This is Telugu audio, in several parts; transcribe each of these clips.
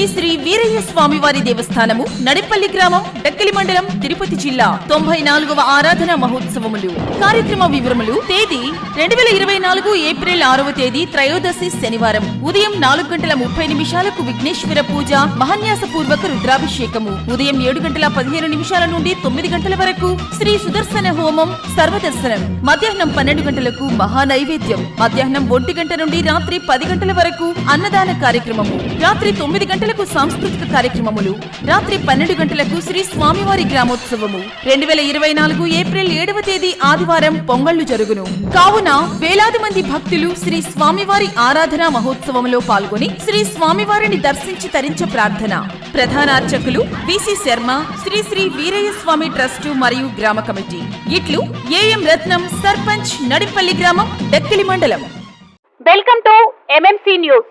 శ్రీ శ్రీ వీరయ్య స్వామివారి దేవస్థానము నడిపల్లి గ్రామం డక్కలి మండలం తిరుపతి జిల్లా. తొంభై నాలుగవ ఆరాధన మహోత్సవములు. కార్యక్రమ వివరములు తేదీ రెండు వేల ఇరవై నాలుగు ఏప్రిల్ ఆరవ తేదీ త్రయోదశి శనివారం. ఉదయం నాలుగు గంటల ముప్పై నిమిషాలకు విఘ్నేశ్వర పూజ మహాన్యాస పూర్వక రుద్రాభిషేకము. ఉదయం ఏడు గంటల పదిహేను నిమిషాల నుండి తొమ్మిది గంటల వరకు శ్రీ సుదర్శన హోమం సర్వదర్శనం. మధ్యాహ్నం పన్నెండు గంటలకు మహా నైవేద్యం మధ్యాహ్నం ఒంటి గంట నుండి రాత్రి పది గంటల వరకు అన్నదాన కార్యక్రమము. రాత్రి తొమ్మిది గంటల గంటలకు సాంస్కృతిక కార్యక్రమములు. రాత్రి పన్నెండు గంటలకు శ్రీ స్వామివారి గ్రామోత్సవము. రెండు వేల ఇరవై నాలుగు ఏప్రిల్ ఏడవ తేదీ ఆదివారం పొంగళ్ళు జరుగును. కావున వేలాది మంది భక్తులు శ్రీ స్వామివారి ఆరాధన మహోత్సవంలో పాల్గొని శ్రీ స్వామివారిని దర్శించి తరించ ప్రార్థన. ప్రధాన అర్చకులు V C Sharma Sri Sri Veerayya Swamy trust మరియు గ్రామ కమిటీ. ఇట్లు ఏఎం రత్నం సర్పంచ్ నడిపల్లి గ్రామం డక్కిలి మండలం. Welcome to MMC news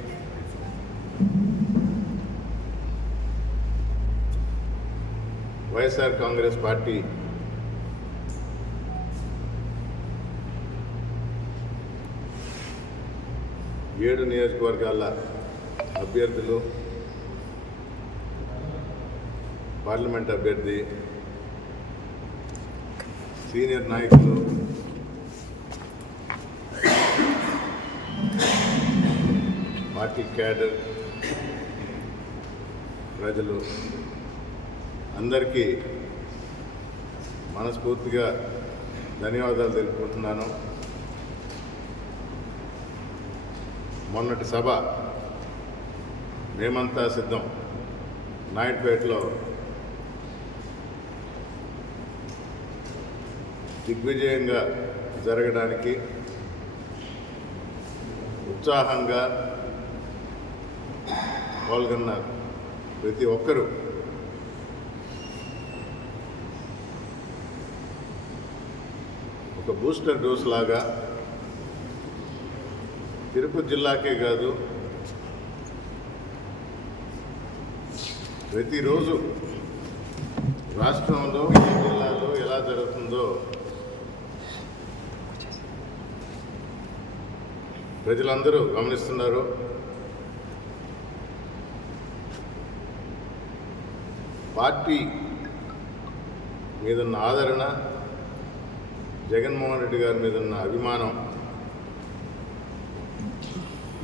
YSR Congress party ఏడు నియోజకవర్గాల అభ్యర్థులు పార్లమెంట్ అభ్యర్థి సీనియర్ నాయకులు పార్టీ క్యాడర్ ప్రజలు అందరికీ మనస్ఫూర్తిగా ధన్యవాదాలు తెలుపుకుంటున్నాను. మొన్నటి సభ మేమంతా సిద్ధం. నాయుడుపేటలో దిగ్విజయంగా జరగడానికి ఉత్సాహంగా పాల్గొన్నారు ప్రతి ఒక్కరూ. ఒక బూస్టర్ డోస్ లాగా తిరుపతి జిల్లాకే కాదు ప్రతిరోజు రాష్ట్రంలో ఏ జిల్లాలో ఎలా జరుగుతుందో ప్రజలందరూ గమనిస్తున్నారు. పార్టీ మీదున్న ఆదరణ జగన్మోహన్ రెడ్డి గారి మీద ఉన్న అభిమానం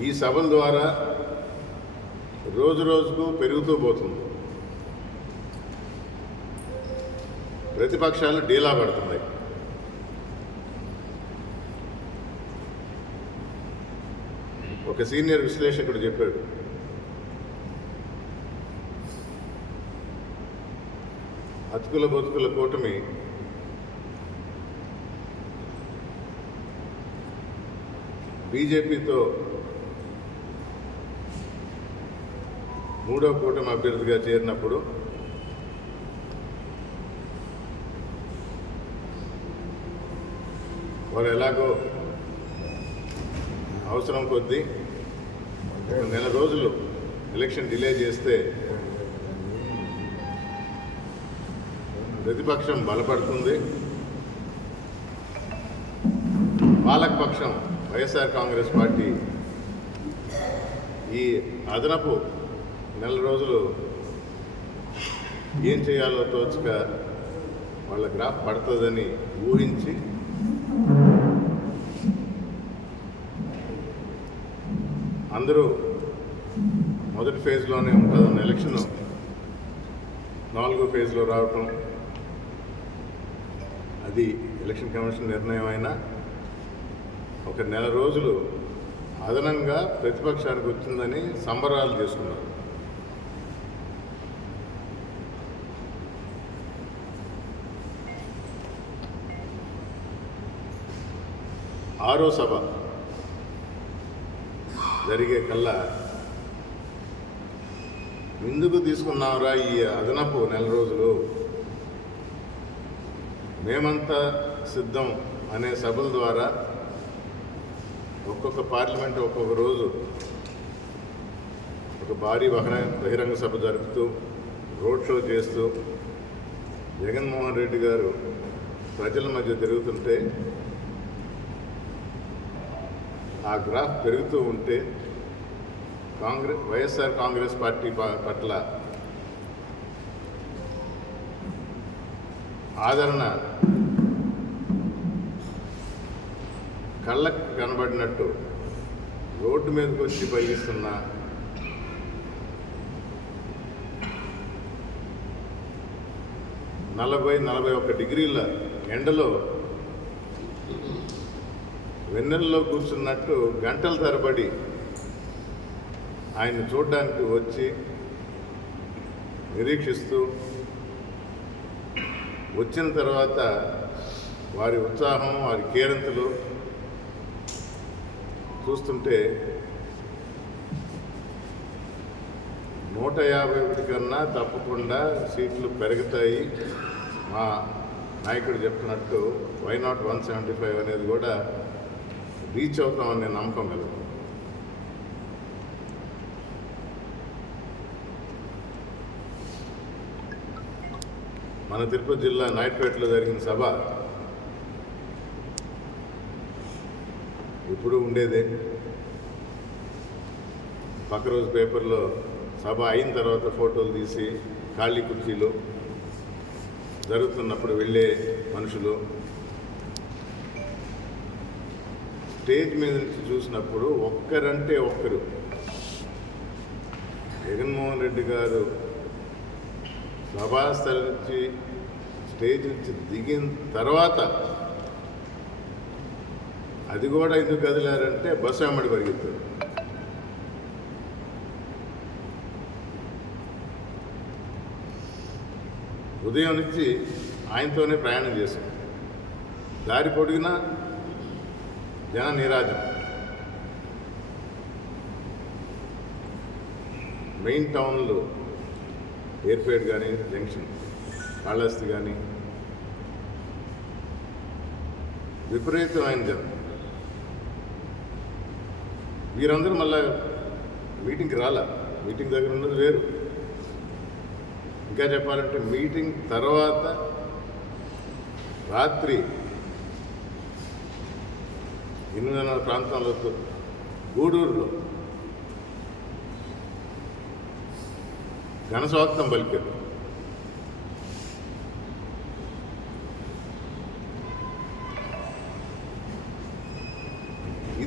ఈ సభల ద్వారా రోజు రోజుకు పెరుగుతూ పోతుంది. ప్రతిపక్షాలు డీలా పడుతున్నాయి. ఒక సీనియర్ విశ్లేషకుడు చెప్పాడు. అతుకుల బతుకుల కూటమి బీజేపీతో మూడో కూటమి అభ్యర్థిగా చేరినప్పుడు వారు ఎలాగో అవసరం కొద్దీ నెల రోజులు ఎలక్షన్ డిలే చేస్తే ప్రతిపక్షం బలపడుతుంది. పాలకపక్షం వైఎస్ఆర్ కాంగ్రెస్ పార్టీ ఈ అదనపు నెల రోజులు ఏం చేయాలో తోచక వాళ్ళ గ్రాఫ్ పడుతుందని ఊహించి అందరూ మొదటి ఫేజ్లోనే ఉంటుందన్న ఎలక్షన్ నాలుగో ఫేజ్లో రావటం అది ఎలక్షన్ కమిషన్ నిర్ణయం అయినా ఒక నెల రోజులు అదనంగా ప్రతిపక్షానికి వచ్చిందని సంబరాలు చేసుకున్నారు. ఆరో సభ జరిగే కల్లా ఎందుకు తీసుకున్నాంరా ఈ అదనపు నెల రోజులు? మేమంతా సిద్ధం అనే సభల ద్వారా ఒక్కొక్క పార్లమెంట్ ఒక్కొక్క రోజు ఒక భారీ వాహన బహిరంగ సభ జరుపుతూ రోడ్ షో చేస్తూ జగన్మోహన్ రెడ్డి గారు ప్రజల మధ్య తిరుగుతుంటే ఆ గ్రాఫ్ పెరుగుతూ ఉంటే కాంగ్రెస్ వైఎస్ఆర్ కాంగ్రెస్ పార్టీ ప- పట్ల ఆదరణ కళ్ళకు కనబడినట్టు రోడ్డు మీదకి వచ్చి పలిగిస్తున్న నలభై నలభై ఒక్క డిగ్రీల ఎండలో వెన్నెల్లో కూర్చున్నట్టు గంటల తరబడి ఆయన చూడడానికి వచ్చి నిరీక్షిస్తూ వచ్చిన తర్వాత వారి ఉత్సాహం వారి కేరింతలు చూస్తుంటే నూట యాభై ఒకటి కన్నా తప్పకుండా సీట్లు పెరుగుతాయి. మా నాయకుడు చెప్పినట్టు why not one seventy five అనేది కూడా రీచ్ అవుతామనే నమ్మకం కలదు. మన తిరుపతి జిల్లా నాయుడుపేటలో జరిగిన సభ ఇప్పుడు ఉండేదే. పక్క రోజు పేపర్లో సభ అయిన తర్వాత ఫోటోలు తీసి ఖాళీ కుర్చీలు జరుగుతున్నప్పుడు వెళ్ళే మనుషులు. స్టేజ్ మీద నుంచి చూసినప్పుడు ఒక్కరంటే ఒక్కరు. జగన్మోహన్ రెడ్డి గారు సభాస్థల నుంచి స్టేజ్ నుంచి దిగిన తర్వాత అది కూడా ఎందుకు కదిలారంటే బస్సు అమ్మడి పరిగెత్తారు ఉదయం నుంచి ఆయనతోనే ప్రయాణం చేశాం. దారి పొడిగిన? జన నీరాజం మెయిన్ టౌన్లో ఎయిర్పేట్ కానీ జంక్షన్ కాళహస్తి కానీ విపరీతమైన జనం. వీరందరూ మళ్ళా మీటింగ్కి రాలా? మీటింగ్ దగ్గర ఉన్నది వేరు. ఇంకా చెప్పాలంటే మీటింగ్ తర్వాత రాత్రి ఎనిమిదిన్నర ప్రాంతాలతో గూడూరులో. ఘనస్వాగతం పలికారు.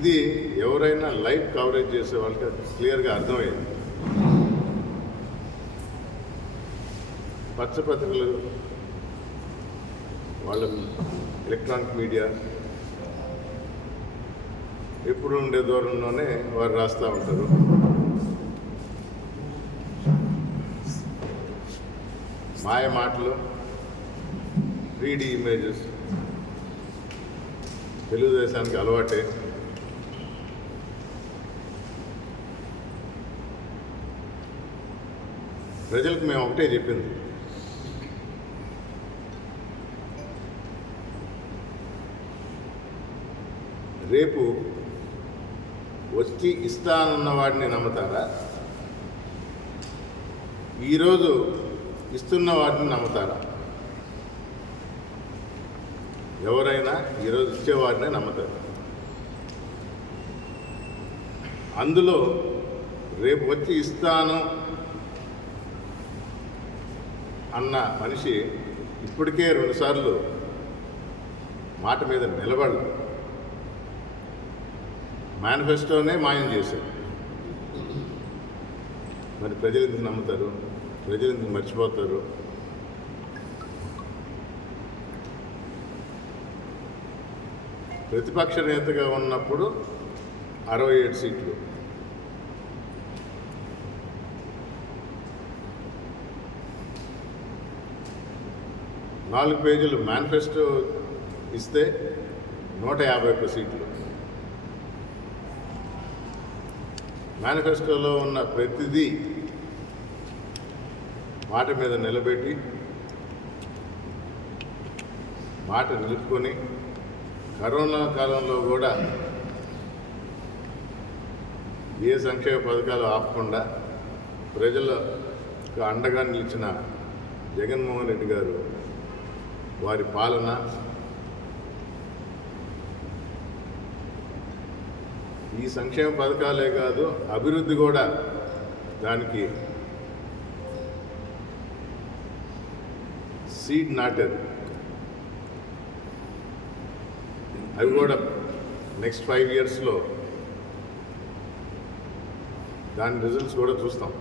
ఇది ఎవరైనా లైవ్ కవరేజ్ చేసే వాళ్ళకి క్లియర్గా అర్థమయ్యింది పత్రికలు వాళ్ళ ఎలక్ట్రానిక్ మీడియా ఎప్పుడు ఉండే దూరంలోనే వారు రాస్తూ ఉంటారు. మాయ మాటలు త్రీ డి ఇమేజెస్ తెలుగుదేశానికి అలవాటే. ప్రజలకు మేము ఒకటే చెప్పింది. రేపు వచ్చి ఇస్తానన్న వాడిని నమ్ముతారా? ఈరోజు ఇస్తున్న వాడిని నమ్ముతారా? ఎవరైనా ఈరోజు ఇచ్చేవాడినే నమ్ముతారు. అందులో రేపు వచ్చి ఇస్తాను అన్న మనిషి ఇప్పటికే రెండుసార్లు మాట మీద నిలబడలేదు మేనిఫెస్టోనే మాయం చేశారు మరి ప్రజలు ఎందుకు నమ్ముతారు? ప్రజలు ఎందుకు మర్చిపోతారు? ప్రతిపక్ష నేతగా ఉన్నప్పుడు అరవై ఏడు సీట్లు. నాలుగు పేజీలు మేనిఫెస్టో ఇస్తే నూట యాభై ఒక్క సీట్లు. మేనిఫెస్టోలో ఉన్న ప్రతిదీ మాట మీద నిలబెట్టి మాట నిలుపుకొని కరోనా కాలంలో కూడా ఏ సంక్షేమ పథకాలు ఆపకుండా ప్రజలకు అండగా నిలిచిన జగన్మోహన్ రెడ్డి గారు వారి పాలన. ఈ సంక్షేమ పథకాలే కాదు అభివృద్ధి కూడా దానికి సీడ్ నాటారు అవి కూడా నెక్స్ట్ ఫైవ్ ఇయర్స్లో దాని రిజల్ట్స్ కూడా చూస్తాం.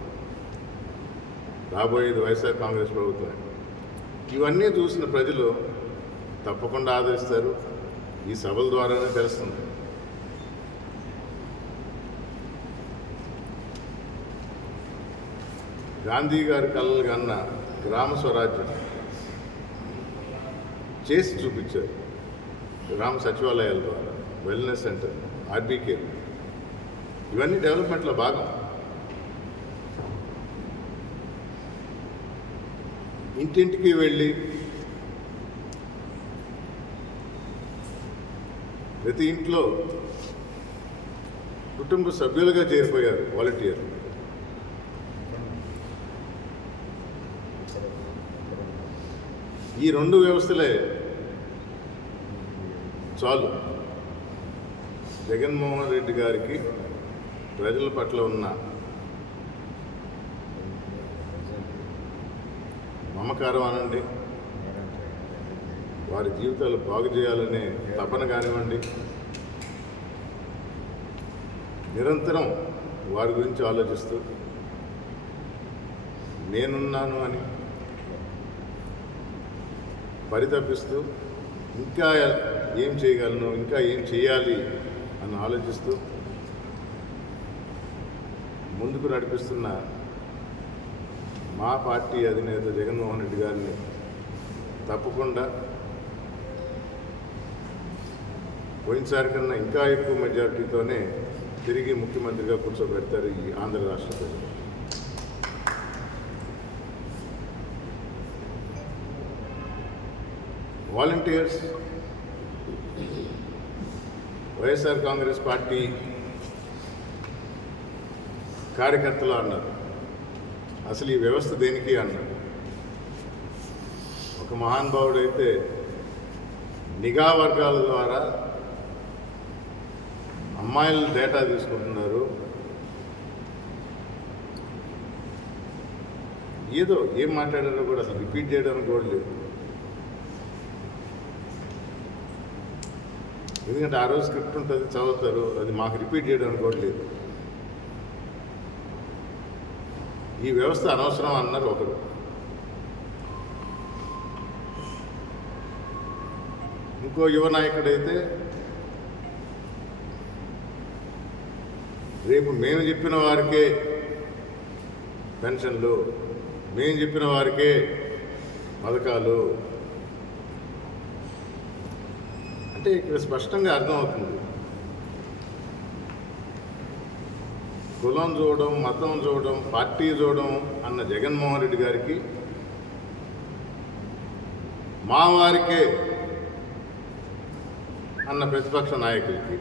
రాబోయేది వైఎస్ఆర్ కాంగ్రెస్ ప్రభుత్వం ఇవన్నీ చూసిన ప్రజలు తప్పకుండా ఆదరిస్తారు. ఈ సభల ద్వారానే తెలుస్తుంది. గాంధీ గారి కళలు కన్న గ్రామ స్వరాజ్యం చేసి చూపించారు. గ్రామ సచివాలయాల ద్వారా వెల్నెస్ సెంటర్ ఆర్బీకే ఇవన్నీ డెవలప్మెంట్లో భాగం. ఇంటింటికి వెళ్ళి ప్రతి ఇంట్లో కుటుంబ సభ్యులుగా చేరిపోయారు వాలంటీర్లు. ఈ రెండు వ్యవస్థలే చాలు. జగన్మోహన్ రెడ్డి గారికి ప్రజల పట్ల ఉన్న మమకారం అనండి. వారి జీవితాలు బాగు చేయాలనే తపన కానివ్వండి. నిరంతరం వారి గురించి ఆలోచిస్తూ నేనున్నాను అని పరితపిస్తూ ఇంకా ఏం చేయగలను ఇంకా ఏం చేయాలి అని ఆలోచిస్తూ ముందుకు నడిపిస్తున్న మా పార్టీ అధినేత జగన్మోహన్ రెడ్డి గారిని తప్పకుండా పోయినసారి కన్నా ఇంకా ఎక్కువ మెజారిటీతోనే తిరిగి ముఖ్యమంత్రిగా కూర్చోబెడతారు ఈ ఆంధ్ర రాష్ట్ర ప్రజలు. వాలంటీర్స్ వైఎస్ఆర్ కాంగ్రెస్ పార్టీ కార్యకర్తలు అన్నారు. అసలు ఈ వ్యవస్థ దేనికి అన్నాడు ఒక మహానుభావుడు అయితే నిఘా వర్గాల ద్వారా అమ్మాయిల డేటా తీసుకుంటున్నారు. ఏదో ఏం మాట్లాడారో కూడా అసలు రిపీట్ చేయడానికి కూడా లేదు. ఎందుకంటే ఆ రోజు స్క్రిప్ట్ ఉంటుంది చదువుతారు అది మాకు రిపీట్ చేయడానికి కూడా లేదు. ఈ వ్యవస్థ అనవసరం అన్నారు ఒకరు. ఇంకో యువ నాయకుడైతే రేపు మేము చెప్పిన వారికే పెన్షన్లు మేము చెప్పిన వారికే పథకాలు. అంటే ఇక్కడ స్పష్టంగా అర్థమవుతుంది. కులం చూడడం మతం చూడడం పార్టీ చూడడం అన్న జగన్మోహన్ రెడ్డి గారికి మా వారికే అన్న ప్రతిపక్ష నాయకులకి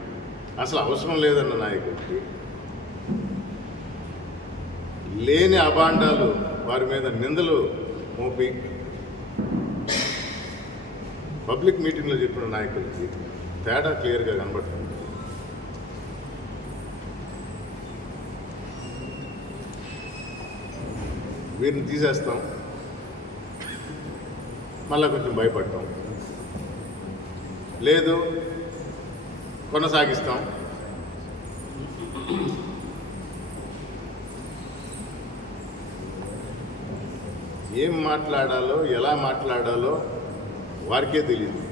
అసలు అవసరం లేదన్న నాయకులకి లేని అభాండాలు వారి మీద నిందలు మోపి పబ్లిక్ మీటింగ్లో చెప్పిన నాయకులకి తేడా క్లియర్గా కనబడుతుంది వీరిని తీసేస్తాం. మళ్ళీ కొంచెం భయపడతాం. లేదు కొనసాగిస్తాం. ఏం మాట్లాడాలో ఎలా మాట్లాడాలో వారికే తెలియదు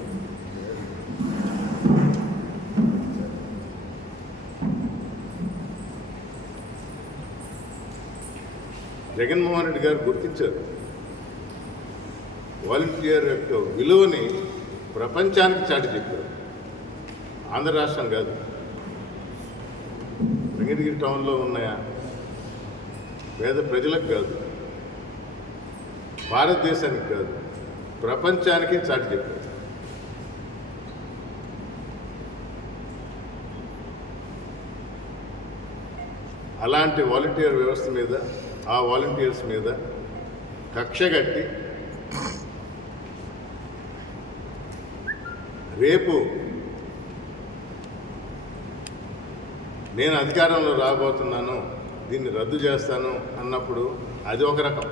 జగన్మోహన్ రెడ్డి గారు గుర్తించారు. వాలంటీర్ యొక్క విలువని ప్రపంచానికి చాటి చెప్పారు. ఆంధ్ర రాష్ట్రం కాదు. వెంకటగిరి టౌన్లో ఉన్న పేద ప్రజలకు కాదు. భారతదేశానికి కాదు. ప్రపంచానికే చాటి చెప్పారు. అలాంటి వాలంటీర్ వ్యవస్థ మీద ఆ వాలంటీర్స్ మీద కక్ష కట్టి రేపు నేను అధికారంలో రాబోతున్నాను దీన్ని రద్దు చేస్తాను అన్నప్పుడు అది ఒక రకం.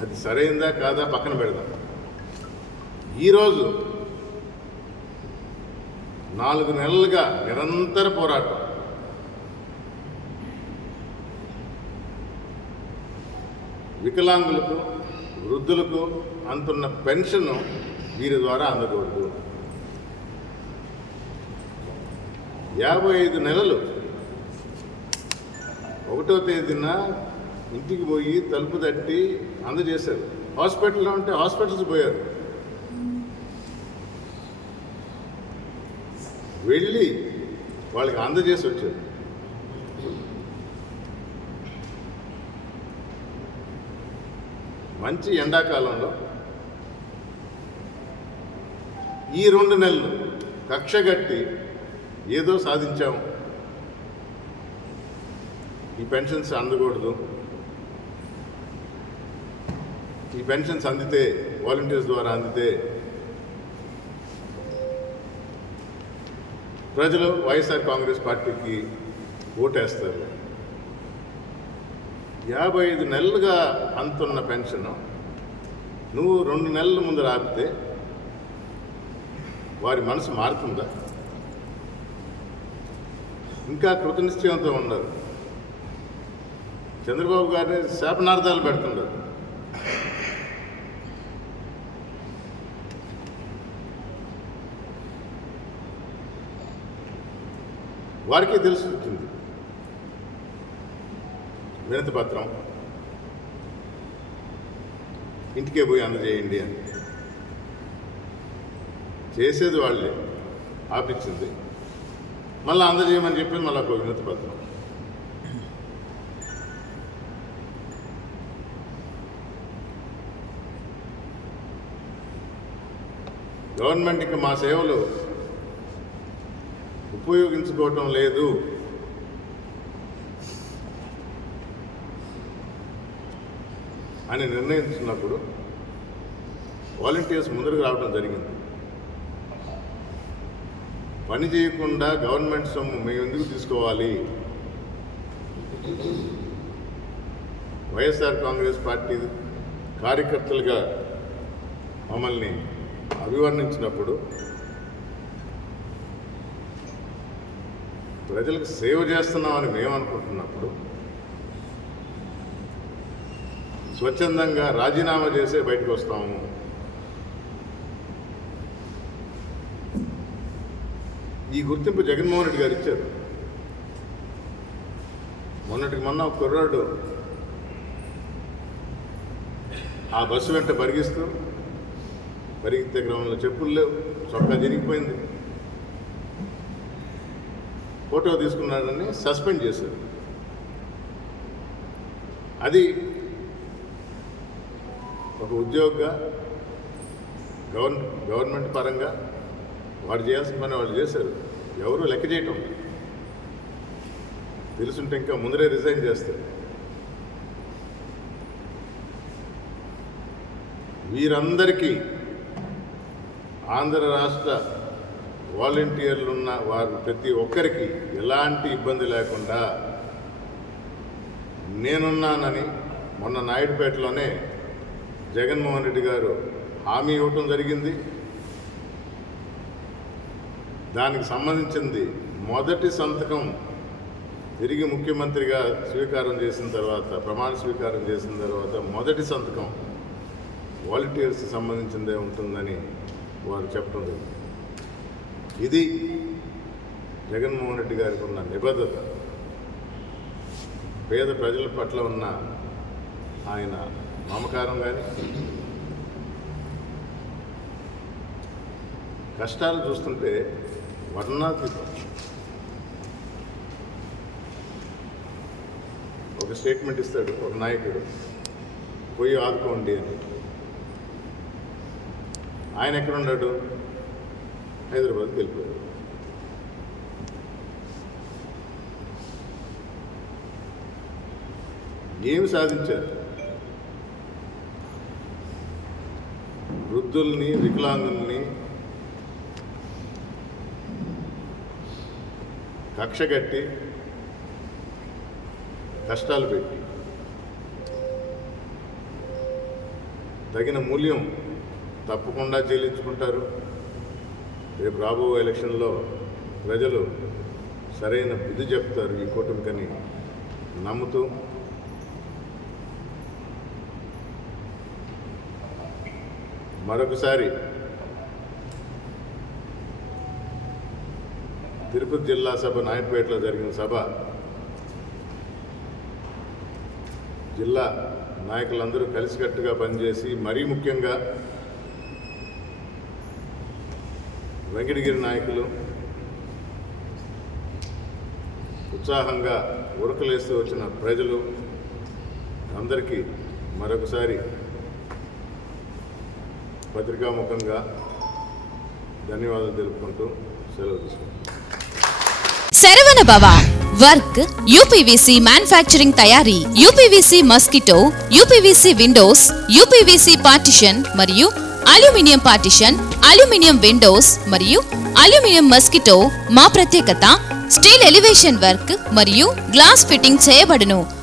అది సరైందా కాదా పక్కన పెడదాం. ఈరోజు నాలుగు నెలలుగా నిరంతర పోరాటం. వికలాంగులకు వృద్ధులకు అంతున్న పెన్షన్ వీరి ద్వారా అందకూడదు. యాభై ఐదు నెలలు. ఒకటో తేదీన ఇంటికి పోయి తలుపు తట్టి అందజేశారు. హాస్పిటల్లో ఉంటే హాస్పిటల్స్ పోయారు. వెళ్ళి వాళ్ళకి అందజేసి వచ్చారు. మంచి ఎండాకాలంలో ఈ రెండు నెలలు కక్ష కట్టి ఏదో సాధించాం. ఈ పెన్షన్స్ అందకూడదు. ఈ పెన్షన్స్ అందితే వాలంటీర్స్ ద్వారా అందితే ప్రజలు వైఎస్ఆర్ కాంగ్రెస్ పార్టీకి ఓటేస్తారు. యాభై ఐదు నెలలుగా అంతున్న పెన్షన్ నువ్వు రెండు నెలల ముందు ఆపితే వారి మనసు మారుతుందా? ఇంకా కృతనిశ్చయంతో ఉండరు. చంద్రబాబు గారిని శాపనార్థాలు పెడుతున్నారు వారికి వచ్చింది వినతి పత్రం. ఇంటికే పోయి అందజేయండి అని. చేసేది వాళ్ళే. ఆపించింది. మళ్ళీ అందజేయమని చెప్పి మళ్ళీ ఒక వినతి పత్రం. గవర్నమెంట్కి మా సేవలు ఉపయోగించుకోవటం లేదు. అని నిర్ణయించినప్పుడు వాలంటీర్స్ ముందరకు రావడం జరిగింది. పని చేయకుండా గవర్నమెంట్ సొమ్ము మేము ఎందుకు తీసుకోవాలి? వైఎస్ఆర్ కాంగ్రెస్ పార్టీ కార్యకర్తలుగా మమ్మల్ని అభివర్ణించినప్పుడు ప్రజలకు సేవ చేస్తున్నామని మేము అనుకుంటున్నప్పుడు స్వచ్ఛందంగా రాజీనామా చేసే బయటకు వస్తాము. ఈ గుర్తింపు జగన్మోహన్ రెడ్డి గారు ఇచ్చారు. మొన్నటికి మొన్న ఒక కుర్రాడు ఆ బస్సు వెంట పరిగిస్తూ పరిగెత్తే క్రమంలో చెప్పులు లేవు చొక్కా జరిగిపోయింది ఫోటో తీసుకున్నాడని సస్పెండ్ చేశారు. అది ఒక ఉద్యోగిగా గవర్న గవర్నమెంట్ పరంగా వాడు చేయాల్సిన పని వాళ్ళు చేశారు. ఎవరు లెక్క చేయటం తెలుసుంటే ఇంకా ముందరే రిజైన్ చేస్తారు. వీరందరికీ ఆంధ్ర రాష్ట్ర వాలంటీర్లు ఉన్న వారు ప్రతి ఒక్కరికి ఎలాంటి ఇబ్బంది లేకుండా నేనున్నానని మొన్న నాయుడుపేటలోనే జగన్మోహన్ రెడ్డి గారు హామీ ఇవ్వటం జరిగింది. దానికి సంబంధించింది మొదటి సంతకం తిరిగి ముఖ్యమంత్రిగా స్వీకారం చేసిన తర్వాత ప్రమాణ స్వీకారం చేసిన తర్వాత మొదటి సంతకం వాలంటీర్స్ సంబంధించిందే ఉంటుందని వారు చెప్పడం జరిగింది. ఇది జగన్మోహన్ రెడ్డి గారికి ఉన్న నిబద్ధత. పేద ప్రజల పట్ల ఉన్న ఆయన మమకారం కానీ. కష్టాలు చూస్తుంటే వర్ణాతీతం. ఒక స్టేట్మెంట్ ఇస్తాడు ఒక నాయకుడు పోయి ఆదుకోండి అని. ఆయన ఎక్కడ ఉన్నాడు హైదరాబాద్కి వెళ్ళిపోయాడు. ఏమి సాధించారు? వృద్ధుల్ని వికలాంగుల్ని కక్షగట్టి కష్టాలు పెట్టి తగిన మూల్యం తప్పకుండా చెల్లించుకుంటారు. రేపు రాబో ఎలక్షన్లో ప్రజలు సరైన బుద్ధి చెప్తారు ఈ కూటమికని నమ్ముతూ మరొకసారి తిరుపతి జిల్లా సభ నాయపేటలో జరిగిన సభ జిల్లా నాయకులందరూ కలిసికట్టుగా పనిచేసి మరీ ముఖ్యంగా వెంకటగిరి నాయకులు ఉత్సాహంగా ఉరకలేస్తూ వచ్చిన ప్రజలు అందరికీ మరొకసారి పత్రికాముఖంగా ధన్యవాదాలు తెలుపుకుంటూ సెలవు తీసుకుంటాం Saravana Bhava work UPVC manufacturing తయారీ UPVC mosquito UPVC windows UPVC partition మరియు అల్యూమినియం పార్టిషన్ అల్యూమినియం విండోస్ మరియు అల్యూమినియం మస్కిటో మా ప్రత్యేకత స్టీల్ ఎలివేషన్ వర్క్ మరియు గ్లాస్ ఫిట్టింగ్ చేయబడును.